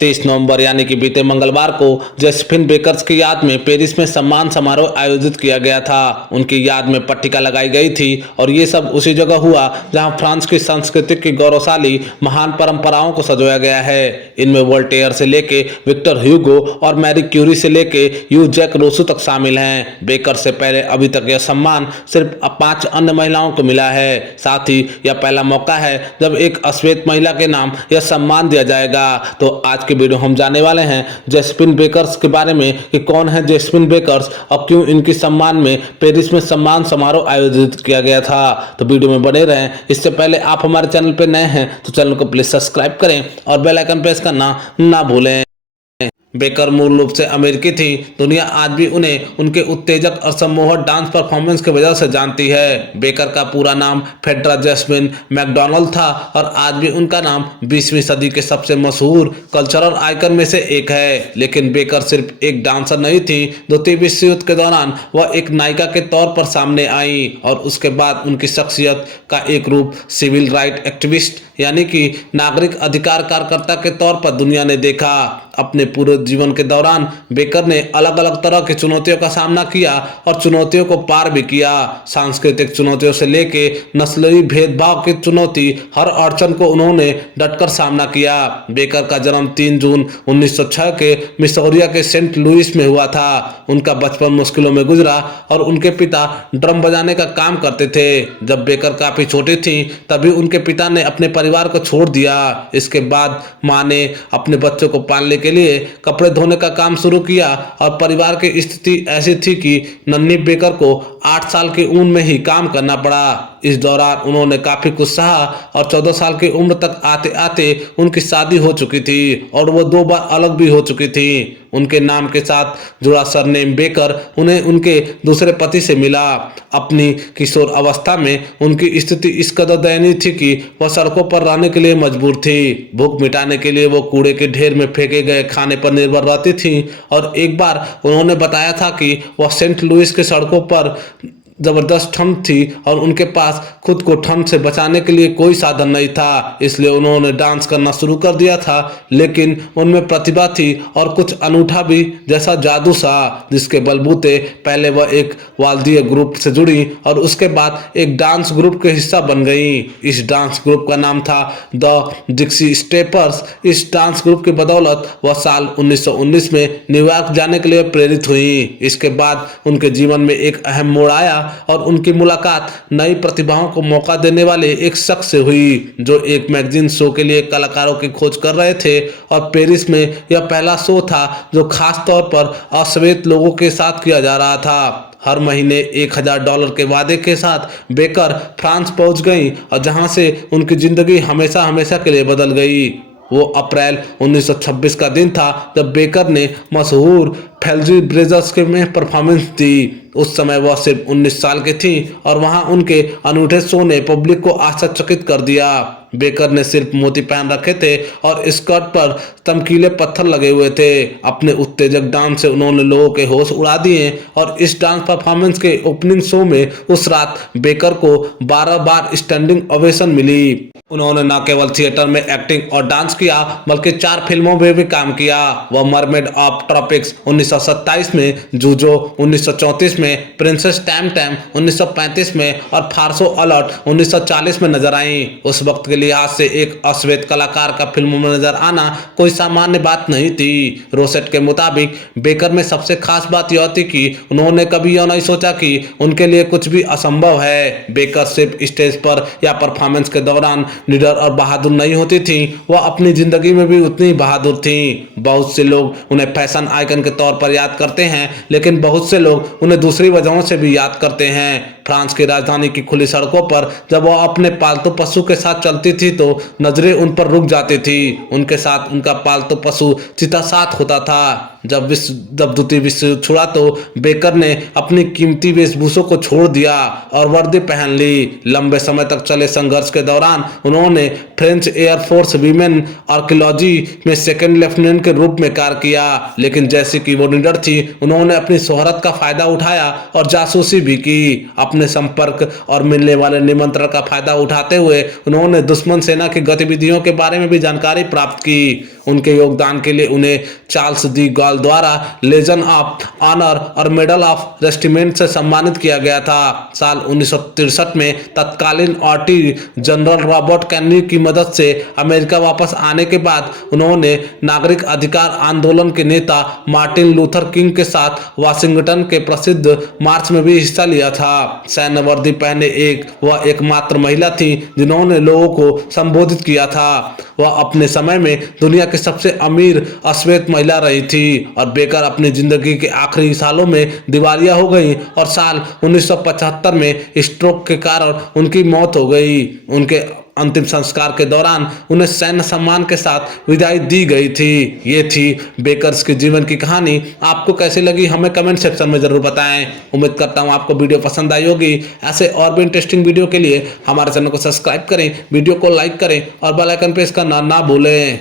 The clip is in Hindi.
23 नवंबर यानी कि बीते मंगलवार को जोसेफिन बेकर्स की याद में पेरिस में सम्मान समारोह आयोजित किया गया था। उनकी याद में पट्टिका लगाई गई थी और ये सब उसी जगह हुआ जहां फ्रांस की संस्कृति की गौरवशाली महान परंपराओं को सजोया गया है। इनमें वोल्टेयर से लेके विक्टर ह्यूगो और मैरी क्यूरी से लेके यू जैक रोसू तक शामिल हैं। बेकर से पहले अभी तक यह सम्मान सिर्फ 5 अन्य महिलाओं को मिला है। साथ ही यह पहला मौका है जब एक अश्वेत महिला के नाम यह सम्मान दिया जाएगा। तो आज के वीडियो हम जाने वाले हैं जोसेफिन बेकर्स के बारे में कि कौन है जोसेफिन बेकर्स और क्यों इनकी सम्मान में पेरिस में सम्मान समारोह आयोजित किया गया था। तो वीडियो में बने रहें। इससे पहले आप हमारे चैनल पर नए हैं तो चैनल को प्लीज सब्सक्राइब करें और बेल आइकन प्रेस करना ना भूलें। बेकर मूल रूप से अमेरिकी थी। दुनिया आज भी उन्हें उनके उत्तेजक और सम्मोहक डांस परफॉर्मेंस की वजह से जानती है। बेकर का पूरा नाम फेड्रा जैस्मिन मैकडॉनल्ड था और आज भी उनका नाम 20वीं सदी के सबसे मशहूर कल्चरल आइकन में से एक है। लेकिन बेकर सिर्फ एक डांसर नहीं थी। द्वितीय विश्व युद्ध के दौरान वह एक नायिका के तौर पर सामने आई और उसके बाद उनकी शख्सियत का एक रूप सिविल राइट एक्टिविस्ट यानी कि नागरिक अधिकार कार्यकर्ता के तौर पर दुनिया ने देखा। अपने पूरे जीवन के दौरान बेकर ने अलग अलग तरह की चुनौतियों का सामना किया और चुनौतियों को पार भी किया। सांस्कृतिक चुनौतियों से लेके नस्लीय भेदभाव की चुनौती, हर अड़चन को उन्होंने डटकर सामना किया। बेकर का जन्म 3 जून 1906 के मिसौरिया के सेंट लुइस में हुआ था। उनका बचपन मुश्किलों में गुजरा और उनके पिता ड्रम बजाने का काम करते थे। जब बेकर काफी छोटी थी तभी उनके पिता ने अपने परिवार को छोड़ दिया। इसके बाद माँ ने अपने बच्चों को पालने के लिए कपड़े धोने का काम शुरू किया और परिवार की स्थिति ऐसी थी कि नन्ही बेकर को 8 साल की उम्र में ही काम करना पड़ा। इस दौरान उन्होंने काफी कुछ सहा और 14 साल की उम्र तक आते आते उनकी शादी हो चुकी थी और वो 2 बार अलग भी हो चुकी थी। उनके नाम के साथ जुड़ा सरनेम बेकर उन्हें उनके दूसरे पति से मिला। अपनी किशोर अवस्था में उनकी स्थिति इस कदर दयनीय थी कि वह सड़कों पर रहने के लिए मजबूर थी। भूख मिटाने के लिए वो कूड़े के ढेर में फेंके गए खाने पर निर्भर रहती थी और एक बार उन्होंने बताया था कि वह सेंट लुइस के सड़कों पर जबरदस्त ठंड थी और उनके पास खुद को ठंड से बचाने के लिए कोई साधन नहीं था। इसलिए उन्होंने डांस करना शुरू कर दिया था। लेकिन उनमें प्रतिभा थी और कुछ अनूठा भी, जैसा जादू सा, जिसके बलबूते पहले वह एक वाद्य ग्रुप से जुड़ी और उसके बाद एक डांस ग्रुप के हिस्सा बन गई। इस डांस ग्रुप का नाम था द डिक्सी स्टेपर्स। इस डांस ग्रुप की बदौलत वह साल 1919 में न्यूयॉर्क जाने के लिए प्रेरित हुई। इसके बाद उनके जीवन में एक अहम मोड़ आया और उनकी मुलाकात नई प्रतिभाओं को मौका देने वाले एक शख्स से हुई जो एक मैगजीन शो के लिए कलाकारों की खोज कर रहे थे और पेरिस में यह पहला शो था जो खास तौर पर अश्वेत लोगों के साथ किया जा रहा था। हर महीने $1000 के वादे के साथ बेकर फ्रांस पहुंच गई और जहां से उनकी जिंदगी हमेशा हमेशा के लिए बदल गई। वो अप्रैल 1926 का दिन था जब बेकर ने मशहूर फेल्जी ब्रेजर्स के में परफॉर्मेंस दी। उस समय वह सिर्फ 19 साल की थी और वहां उनके अनूठे शो ने पब्लिक को आश्चर्यचकित कर दिया। बेकर ने सिर्फ मोती पहन रखे थे और स्कर्ट पर चमकीले पत्थर लगे हुए थे। अपने उत्तेजक डांस से उन्होंने लोगों के होश उड़ा दिए और इस डांस परफॉर्मेंस के ओपनिंग शो में उस रात बेकर को 12 बार स्टैंडिंग ओवेशन मिली। उन्होंने न केवल थिएटर में एक्टिंग और डांस किया बल्कि 4 फिल्मों में भी काम किया। वह मरमेड ऑफ ट्रॉपिक्स 1927 में, जूजो 1934 में, प्रिंसेस टैम टैम 1935 में और फारसो अलर्ट 1940 में नजर आई। उस वक्त के लिहाज से एक अश्वेत कलाकार का फिल्मों में नजर आना कोई सामान्य बात नहीं थी। रोसेट के मुताबिक बेकर में सबसे खास बात यह थी कि उन्होंने कभी यह नहीं सोचा कि उनके लिए कुछ भी असंभव है। बेकर सिर्फ स्टेज पर या परफॉर्मेंस के दौरान निडर और बहादुर नहीं होती थी, वह अपनी जिंदगी में भी उतनी बहादुर थी। बहुत से लोग उन्हें फैशन आइकन के तौर पर याद करते हैं लेकिन बहुत से लोग उन्हें दूसरी वजहों से भी याद करते हैं। फ्रांस की राजधानी की खुली सड़कों पर जब वह अपने पालतू पशु के साथ चलती थी तो नजरें उन पर रुक जाती थी। उनके साथ उनका पालतू पशु चीता साथ होता था। जब द्वितीय विश्व युद्ध छुड़ा तो बेकर ने अपनी कीमती वेशभूषा को छोड़ दिया और वर्दी पहन ली। लंबे समय तक चले संघर्ष के दौरान उन्होंने फ्रेंच एयरफोर्स वीमेन आर्कियोलॉजी में सेकंड लेफ्टिनेंट के रूप में कार्य किया, लेकिन जैसे कि वो निडर थी उन्होंने अपनी शोहरत का फायदा उठाया और जासूसी भी की। अपने संपर्क और मिलने वाले निमंत्रण का फायदा उठाते हुए उन्होंने दुश्मन सेना की गतिविधियों के बारे में भी जानकारी प्राप्त की। उनके योगदान के लिए उन्हें चार्ल्स डी गॉल द्वारा लेजन ऑफ ऑनर और मेडल ऑफ रेस्टिमेंट से सम्मानित किया गया था। साल 1963 में तत्कालीन ऑर्टी जनरल रॉबर्ट कैनी की मदद से अमेरिका वापस आने के बाद उन्होंने नागरिक अधिकार आंदोलन के नेता मार्टिन लूथर किंग के साथ वाशिंगटन के प्रसिद्ध मार्च में भी हिस्सा लिया था। सैन्य वर्दी पहने वह एकमात्र महिला थी जिन्होंने लोगों को संबोधित किया था। वह अपने समय में दुनिया की सबसे अमीर अश्वेत महिला रही थी और बेकर अपनी जिंदगी के आखिरी सालों में दिवालिया हो गई और साल 1975 में स्ट्रोक के कारण उनकी मौत हो गई। उनके अंतिम संस्कार के दौरान उन्हें सैन्य सम्मान के साथ विदाई दी गई थी। ये थी बेकर्स के जीवन की कहानी। आपको कैसी लगी हमें कमेंट सेक्शन में जरूर बताएं। उम्मीद करता हूं आपको वीडियो पसंद आई होगी। ऐसे और भी इंटरेस्टिंग वीडियो के लिए हमारे चैनल को सब्सक्राइब करें, वीडियो को लाइक करें और बेल आइकन प्रेस करना ना भूलें।